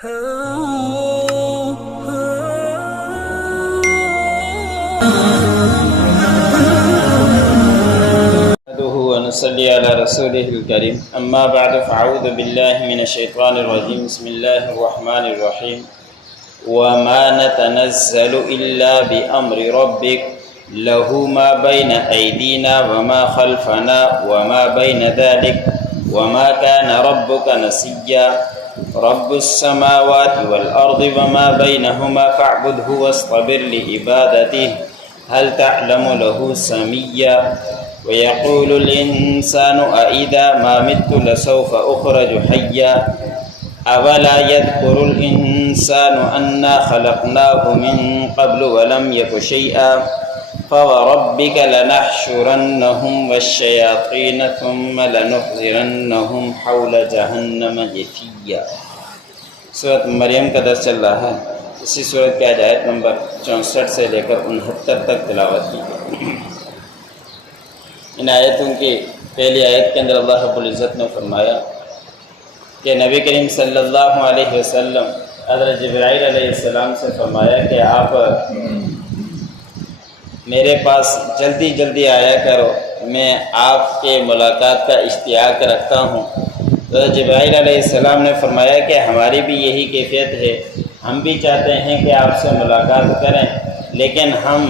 ونصلي على رسوله الكريم أما بعد فأعوذ بالله من الشيطان الرجيم بسم الله الرحمن الرحيم وما نتنزل إلا بأمر ربك له ما بين أيدينا وما خلفنا وما بين ذلك وما كان ربك نسيا رب السماوات والأرض وما بينهما فاعبده واصطبر لعبادته هل تعلم له سميا ويقول الإنسان أإذا ما مت لسوف أخرج حيا أولا يذكر الإنسان أنا خلقناه من قبل ولم يك شيئا فوربك لنحشرنهم والشياطين ثم لنحضرنهم حول جهنم جثيا۔ سورۃ مریم کا درس چل رہا ہے۔ اسی سورت کی آج آیت نمبر 64 سے لے کر 69 تک تلاوت کی۔ ان آیتوں کی پہلی آیت کے اندر اللہ رب العزت نے فرمایا کہ نبی کریم صلی اللہ علیہ وسلم حضرت جبرائیل علیہ السلام سے فرمایا کہ آپ میرے پاس جلدی جلدی آیا کرو، میں آپ کے ملاقات کا اشتیاق رکھتا ہوں۔ حضرت جبرائیل علیہ السلام نے فرمایا کہ ہماری بھی یہی کیفیت ہے، ہم بھی چاہتے ہیں کہ آپ سے ملاقات کریں، لیکن ہم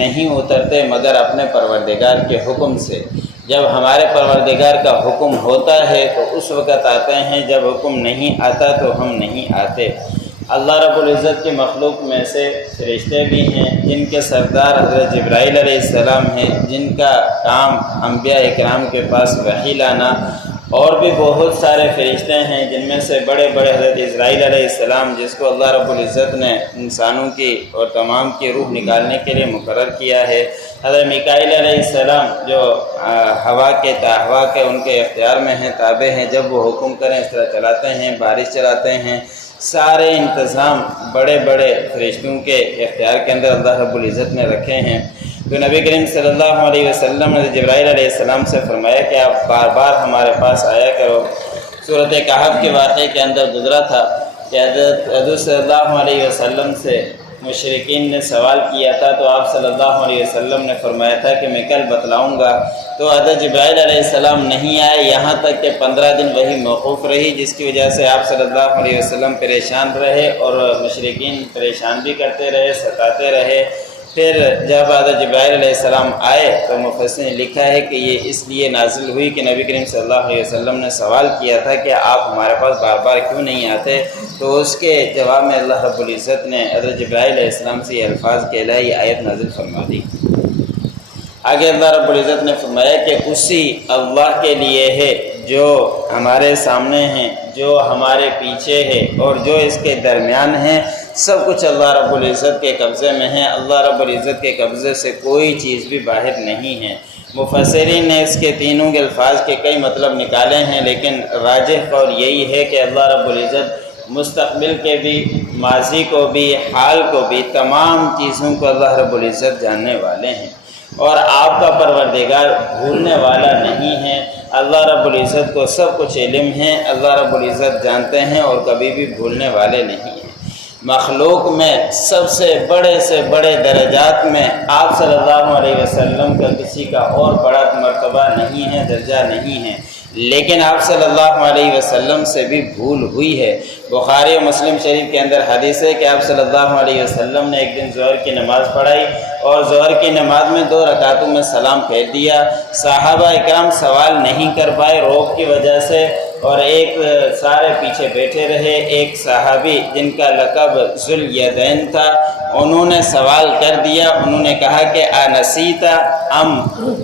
نہیں اترتے مگر اپنے پروردگار کے حکم سے۔ جب ہمارے پروردگار کا حکم ہوتا ہے تو اس وقت آتے ہیں، جب حکم نہیں آتا تو ہم نہیں آتے۔ اللہ رب العزت کی مخلوق میں سے فرشتے بھی ہیں جن کے سردار حضرت جبرائیل علیہ السلام ہیں، جن کا کام انبیاء اکرام کے پاس وحی لانا، اور بھی بہت سارے فرشتے ہیں جن میں سے بڑے بڑے حضرت اسرائیل علیہ السلام، جس کو اللہ رب العزت نے انسانوں کی اور تمام کی روح نکالنے کے لیے مقرر کیا ہے۔ حضرت میکائیل علیہ السلام جو ہوا کے ان کے اختیار میں ہیں، تابع ہیں، جب وہ حکم کریں اس طرح چلاتے ہیں، بارش چلاتے ہیں۔ سارے انتظام بڑے بڑے فرشتوں کے اختیار کے اندر اللہ رب العزت نے رکھے ہیں۔ تو نبی کریم صلی اللہ علیہ وسلم نے جبرائیل علیہ السلام سے فرمایا کہ آپ بار بار ہمارے پاس آیا کرو۔ سورۃ کہف کے واقعے کے اندر گزرا تھا کہ حضور صلی اللہ علیہ وسلم سے مشرکین نے سوال کیا تھا، تو آپ صلی اللہ علیہ وسلم نے فرمایا تھا کہ میں کل بتلاؤں گا۔ تو حضرت جبرائیل علیہ السلام نہیں آئے، یہاں تک کہ 15 دن وہی موقوف رہی، جس کی وجہ سے آپ صلی اللہ علیہ وسلم پریشان رہے اور مشرکین پریشان بھی کرتے رہے، ستاتے رہے۔ پھر جب حضرت جبرائیل علیہ السلام آئے تو مفسرین نے لکھا ہے کہ یہ اس لیے نازل ہوئی کہ نبی کریم صلی اللہ علیہ وسلم نے سوال کیا تھا کہ آپ ہمارے پاس بار بار کیوں نہیں آتے، تو اس کے جواب میں اللہ رب العزت نے حضرت جبرائیل علیہ السلام سے یہ الفاظ کہلا، یہ آیت نازل فرما دی۔ آگے اللہ رب العزت نے فرمایا کہ اسی اللہ کے لیے ہے جو ہمارے سامنے ہیں، جو ہمارے پیچھے ہے اور جو اس کے درمیان ہیں، سب کچھ اللہ رب العزت کے قبضے میں ہے۔ اللہ رب العزت کے قبضے سے کوئی چیز بھی باہر نہیں ہے۔ مفسرین نے اس کے تینوں کے الفاظ کے کئی مطلب نکالے ہیں، لیکن راجح قول یہی ہے کہ اللہ رب العزت مستقبل کے بھی، ماضی کو بھی، حال کو بھی، تمام چیزوں کو اللہ رب العزت جاننے والے ہیں، اور آپ کا پروردگار بھولنے والا نہیں ہے۔ اللہ رب العزت کو سب کچھ علم ہے، اللہ رب العزت جانتے ہیں اور کبھی بھی بھولنے والے نہیں ہیں۔ مخلوق میں سب سے بڑے درجات میں آپ صلی اللہ علیہ وسلم کا کسی کا اور بڑا مرتبہ نہیں ہے، درجہ نہیں ہے، لیکن آپ صلی اللہ علیہ وسلم سے بھی بھول ہوئی ہے۔ بخاری و مسلم شریف کے اندر حدیث ہے کہ آپ صلی اللہ علیہ وسلم نے ایک دن ظہر کی نماز پڑھائی اور ظہر کی نماز میں 2 رکعتوں میں سلام پھیر دیا۔ صحابہ اکرام سوال نہیں کر پائے روب کی وجہ سے، اور ایک سارے پیچھے بیٹھے رہے۔ ایک صحابی جن کا لقب ذوالیدین تھا، انہوں نے سوال کر دیا، انہوں نے کہا کہ انسیتا ام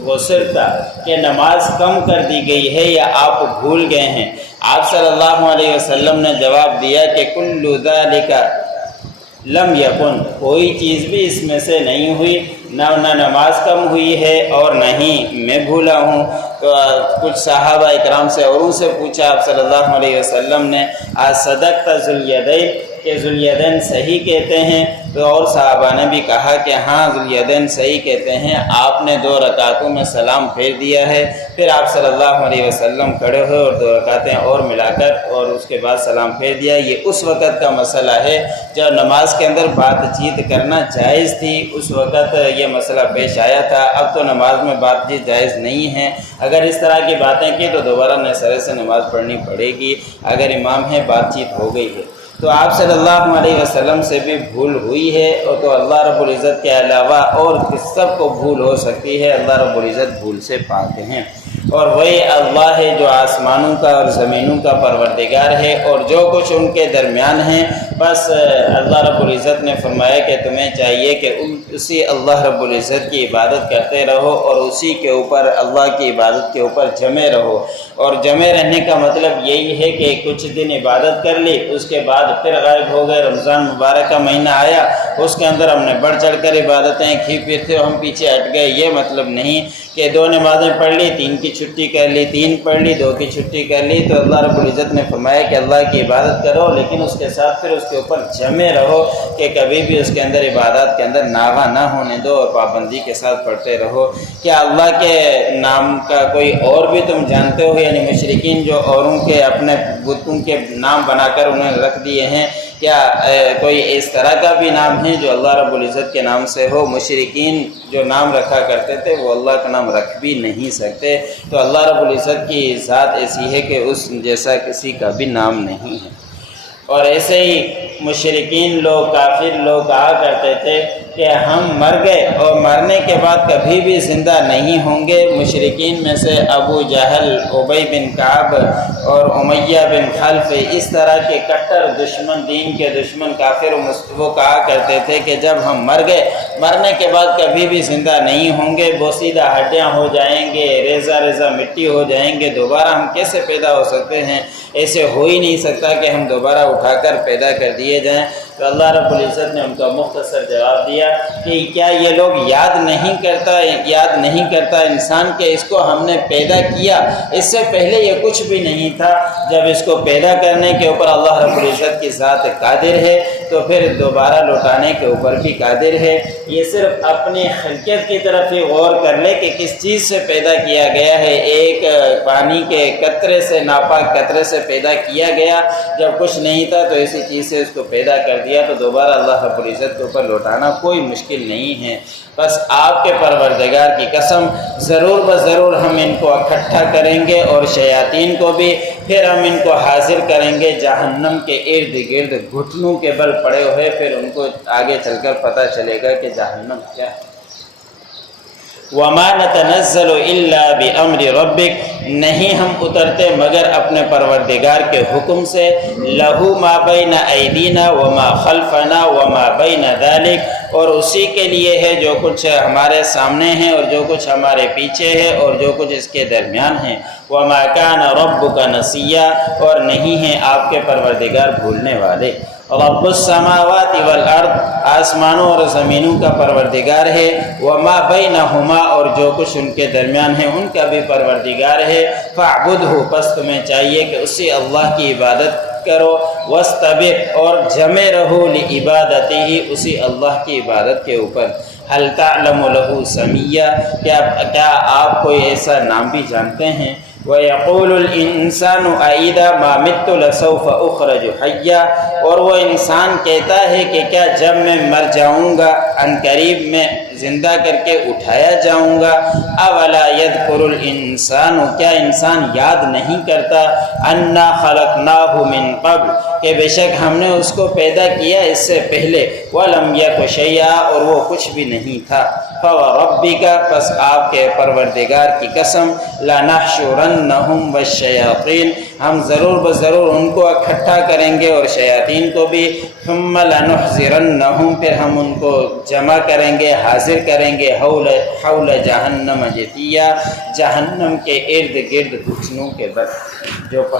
غسلتا، کہ نماز کم کر دی گئی ہے یا آپ بھول گئے ہیں؟ آپ صلی اللہ علیہ وسلم نے جواب دیا کہ کل ذالک لم یکن، کوئی چیز بھی اس میں سے نہیں ہوئی، نہ نماز کم ہوئی ہے اور نہ ہی میں بھولا ہوں۔ تو کچھ صحابہ اکرام سے اوروں سے پوچھا آپ صلی اللہ علیہ وسلم نے صدقت ذوالیدین، کہ ذوالیدین صحیح کہتے ہیں، تو اور صحابہ نے بھی کہا کہ ہاں ذوالیدین صحیح کہتے ہیں، آپ نے 2 رکعتوں میں سلام پھیر دیا ہے، پھر آپ صلی اللہ علیہ وسلم کھڑے ہوئے اور 2 رکعتیں اور ملا کر اور اس کے بعد سلام پھیر دیا۔ یہ اس وقت کا مسئلہ ہے جب نماز کے اندر بات چیت کرنا جائز تھی، اس وقت یہ مسئلہ پیش آیا تھا۔ اب تو نماز میں بات چیت جائز نہیں ہے، اگر اس طرح کی باتیں کی تو دوبارہ نئے سرے سے نماز پڑھنی پڑے گی۔ اگر امام ہے بات چیت ہو گئی ہے تو آپ صلی اللہ علیہ وسلم سے بھی بھول ہوئی ہے، اور تو اللہ رب العزت کے علاوہ اور سب کو بھول ہو سکتی ہے، اللہ رب العزت بھول سے پاک ہیں، اور وہی اللہ ہے جو آسمانوں کا اور زمینوں کا پروردگار ہے اور جو کچھ ان کے درمیان ہیں۔ بس اللہ رب العزت نے فرمایا کہ تمہیں چاہیے کہ اسی اللہ رب العزت کی عبادت کرتے رہو اور اسی کے اوپر اللہ کی عبادت کے اوپر جمے رہو، اور جمے رہنے کا مطلب یہی ہے کہ کچھ دن عبادت کر لی، اس کے بعد پھر غائب ہو گئے، رمضان مبارک کا مہینہ آیا، اس کے اندر ہم نے بڑھ چڑھ کر عبادتیں کی، پھر تھے ہم پیچھے ہٹ گئے۔ یہ مطلب نہیں کہ 2 نمازیں پڑھ لی، 3 کی چھٹی کر لی، 3 پڑھ لی، 2 کی چھٹی کر لی، تو اللہ رب العزت نے فرمایا کہ اللہ کی عبادت کرو، لیکن اس کے ساتھ پھر اس کے اوپر جمے رہو کہ کبھی بھی اس کے اندر عبادات کے اندر ناغہ نہ ہونے دو اور پابندی کے ساتھ پڑھتے رہو۔ کیا اللہ کے نام کا کوئی اور بھی تم جانتے ہو؟ یعنی مشرکین جو اوروں کے اپنے بتوں کے نام بنا کر انہیں رکھ دیے ہیں، کیا کوئی اس طرح کا بھی نام ہے جو اللہ رب العزت کے نام سے ہو؟ مشرکین جو نام رکھا کرتے تھے وہ اللہ کا نام رکھ بھی نہیں سکتے، تو اللہ رب العزت کی ذات ایسی ہے کہ اس جیسا کسی کا بھی نام نہیں ہے۔ اور ایسے ہی مشرکین لوگ، کافر لوگ کہا کرتے تھے کہ ہم مر گئے اور مرنے کے بعد کبھی بھی زندہ نہیں ہوں گے۔ مشرکین میں سے ابو جہل، ابی بن کعب اور امیہ بن خلف، اس طرح کے کٹر دشمن، دین کے دشمن کافر، وہ کہا کرتے تھے کہ جب ہم مر گئے، مرنے کے بعد کبھی بھی زندہ نہیں ہوں گے، بوسیدہ ہڈیاں ہو جائیں گے، ریزہ ریزہ مٹی ہو جائیں گے، دوبارہ ہم کیسے پیدا ہو سکتے ہیں؟ ایسے ہو ہی نہیں سکتا کہ ہم دوبارہ اٹھا کر پیدا کر دیے جائیں۔ تو اللہ رب العزت نے ان کا مختصر جواب دیا کہ کیا یہ لوگ یاد نہیں کرتا انسان کہ اس کو ہم نے پیدا کیا، اس سے پہلے یہ کچھ بھی نہیں تھا، جب اس کو پیدا کرنے کے اوپر اللہ رب العزت کی ذات قادر ہے تو پھر دوبارہ لوٹانے کے اوپر بھی قادر ہے۔ یہ صرف اپنی خلقت کی طرف ہی غور کر لے کہ کس چیز سے پیدا کیا گیا ہے۔ ایک پانی کے قطرے سے، ناپاک قطرے سے پیدا کیا گیا، جب کچھ نہیں تھا تو اسی چیز سے اس کو پیدا کر دیا، تو دوبارہ اللہ رب العزت کے اوپر لوٹانا کوئی مشکل نہیں ہے۔ بس آپ کے پروردگار کی قسم، ضرور بضرور ہم ان کو اکٹھا کریں گے اور شیاطین کو بھی، پھر ہم ان کو حاضر کریں گے جہنم کے ارد گرد گھٹنوں کے بل پڑے ہوئے، پھر ان کو آگے چل کر پتہ چلے گا کہ جہنم کیا ہے۔ وَمَا نَتَنَزَّلُ إِلَّا بِأَمْرِ رَبِّكَ، نہیں ہم اترتے مگر اپنے پروردگار کے حکم سے، لَهُ مَا بَيْنَ أَيْدِينَا وَمَا خَلْفَنَا وَمَا بَيْنَ ذَلِكَ، اور اسی کے لیے ہے جو کچھ ہمارے سامنے ہے اور جو کچھ ہمارے پیچھے ہے اور جو کچھ اس کے درمیان ہے۔ وَمَا كَانَ رَبُّكَ نَسِيًّا، اور نہیں ہیں آپ کے پروردگار بھولنے والے۔ رب السماوات والارض، آسمانوں اور زمینوں کا پروردگار ہے، وما بینہما، اور جو کچھ ان کے درمیان ہے ان کا بھی پروردگار ہے۔ فاعبدہ، پس تمہیں چاہیے کہ اسی اللہ کی عبادت کرو، واستبق، اور جمے رہو، لعبادتہ، اسی اللہ کی عبادت کے اوپر۔ هل تعلم له سمیہ، کیا آپ کوئی ایسا نام بھی جانتے ہیں؟ وَيَقُولُ الْإِنسَانُ أَإِذَا مَا مِتُّ لَسَوْفَ أُخْرَجُ حَيًّا، اور وہ انسان کہتا ہے کہ کیا جب میں مر جاؤں گا عنقریب میں زندہ کر کے اٹھایا جاؤں گا۔ أَوَلَا يَذْكُرُ الْإِنسَانُ، کیا انسان یاد نہیں کرتا، أَنَّا خَلَقْنَاهُ مِن قَبْلُ، کہ بے شک ہم نے اس کو پیدا کیا اس سے پہلے، وَلَمْ يَكُ شَيْئًا، اور وہ کچھ بھی نہیں تھا۔ فَوَرَبِّكَ، پس آپ کے پروردگار کی قسم، لَنَحْشُرَنَّهُمْ وَالشَّيَاطِينَ، ہم ضرور بضرور ان کو اکٹھا کریں گے اور شیاطین کو بھی، ثُمَّ لَنُحْضِرَنَّهُمْ، پھر ہم ان کو جمع کریں گے، حاضر کریں گے، حول جہنم جثیّا، جہنم کے ارد گرد گھٹنوں کے بل، جو